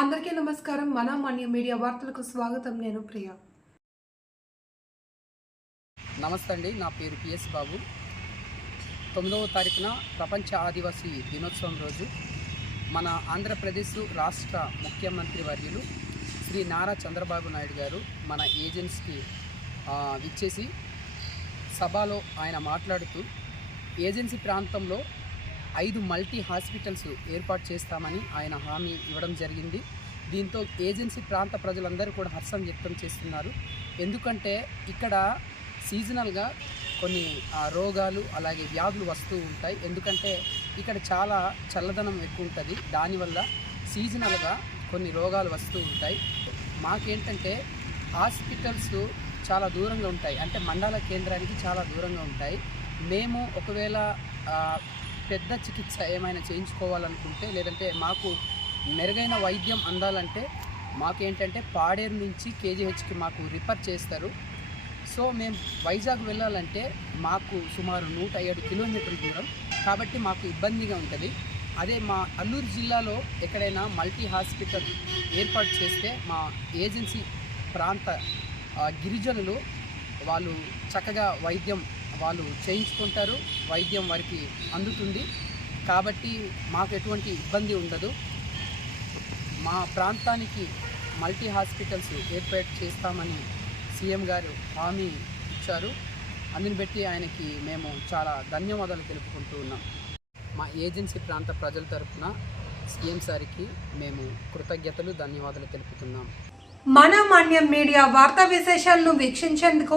అందరికీ నమస్కారం. మన మాన్య మీడియా వార్తలకు స్వాగతం. నేను ప్రియ. నమస్తే అండి. నా పేరు పిఎస్ బాబు. తొమ్మిదవ తారీఖున ప్రపంచ ఆదివాసీ దినోత్సవం రోజు మన ఆంధ్రప్రదేశ్ రాష్ట్ర ముఖ్యమంత్రి వర్యులు శ్రీ నారా చంద్రబాబు నాయుడు గారు మన ఏజెన్సీకి విచ్చేసి సభలో ఆయన మాట్లాడుతూ ఏజెన్సీ ప్రాంతంలో ఐదు మల్టీ హాస్పిటల్స్ ఏర్పాటు చేస్తామని ఆయన హామీ ఇవ్వడం జరిగింది. దీంతో ఏజెన్సీ ప్రాంత ప్రజలందరూ కూడా హర్షం వ్యక్తం చేస్తున్నారు. ఎందుకంటే ఇక్కడ సీజనల్గా కొన్ని ఆ, రోగాలు అలాగే వ్యాధులు వస్తూ ఉంటాయి. ఎందుకంటే ఇక్కడ చాలా చల్లదనం ఎక్కువ ఉంటుంది దానివల్ల సీజనల్గా కొన్ని రోగాలు వస్తూ ఉంటాయి. మాకేంటంటే హాస్పిటల్స్ చాలా దూరంగా ఉంటాయి. అంటే మండల కేంద్రానికి చాలా దూరంగా ఉంటాయి. మేము ఒకవేళ పెద్ద చికిత్స ఏమైనా చేయించుకోవాలనుకుంటే లేదంటే మాకు మెరుగైన వైద్యం అందాలంటే మాకేంటంటే పాడేరు నుంచి కేజీహెచ్కి మాకు రిఫర్ చేస్తారు. సో మేము వైజాగ్ వెళ్ళాలంటే మాకు సుమారు నూట ఏడు కిలోమీటర్ల దూరం కాబట్టి మాకు ఇబ్బందిగా ఉంటుంది. అదే మా అల్లూరు జిల్లాలో ఎక్కడైనా మల్టీ హాస్పిటల్ ఏర్పాటు చేస్తే మా ఏజెన్సీ ప్రాంత గిరిజనులు వాళ్ళు చక్కగా వైద్యం వాళ్ళు చేయించుకుంటారు వైద్యం వారికి అందుతుంది. కాబట్టి మాకు ఎటువంటి ఇబ్బంది ఉండదు. మా ప్రాంతానికి మల్టీ హాస్పిటల్స్ ఏర్పాటు చేస్తామని సీఎం గారు హామీ ఇచ్చారు. అందుని బట్టి ఆయనకి మేము చాలా ధన్యవాదాలు తెలుపుకుంటూ ఉన్నాం. మా ఏజెన్సీ ప్రాంత ప్రజల తరఫున సీఎం సార్కి మేము కృతజ్ఞతలు ధన్యవాదాలు తెలుపుతున్నాం. మన మాన్యం మీడియా వార్తా విశేషాలను వీక్షించేందుకు